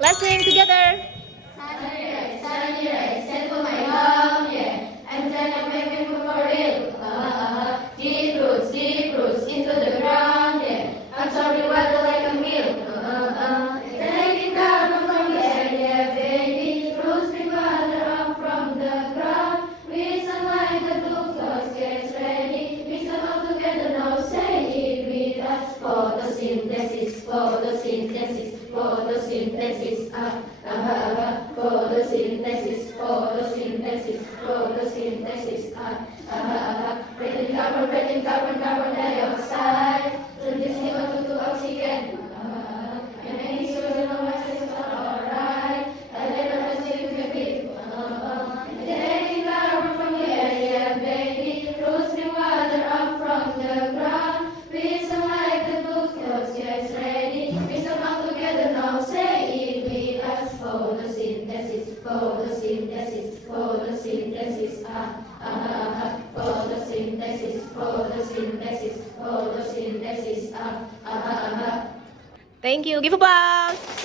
Let's sing together. Sunny rays, send for my home, yeah. I'm trying to make it for real. Deep roots into the ground, yeah. I'm sorry, water like a meal. Taking carbon from the air, yeah, baby. Roots bring water up from the ground. With sunlight, the glucose gets ready. Mix them all together now, say it with us. Photosynthesis, photosynthesis, photosynthesis, photosynthesis, photosynthesis, photosynthesis, breathing carbon dioxide, producing CO2 to oxygen, and making sure the oxygen is alright, and then I'm just going to repeat, taking carbon from the air, yeah, baby, roots bring water up from the ground, with some like the glucose gets ready, mix them all together now, say it with us, photosynthesis, photosynthesis, photosynthesis, photosynthesis, photosynthesis, photosynthesis, Thank you. Give applause.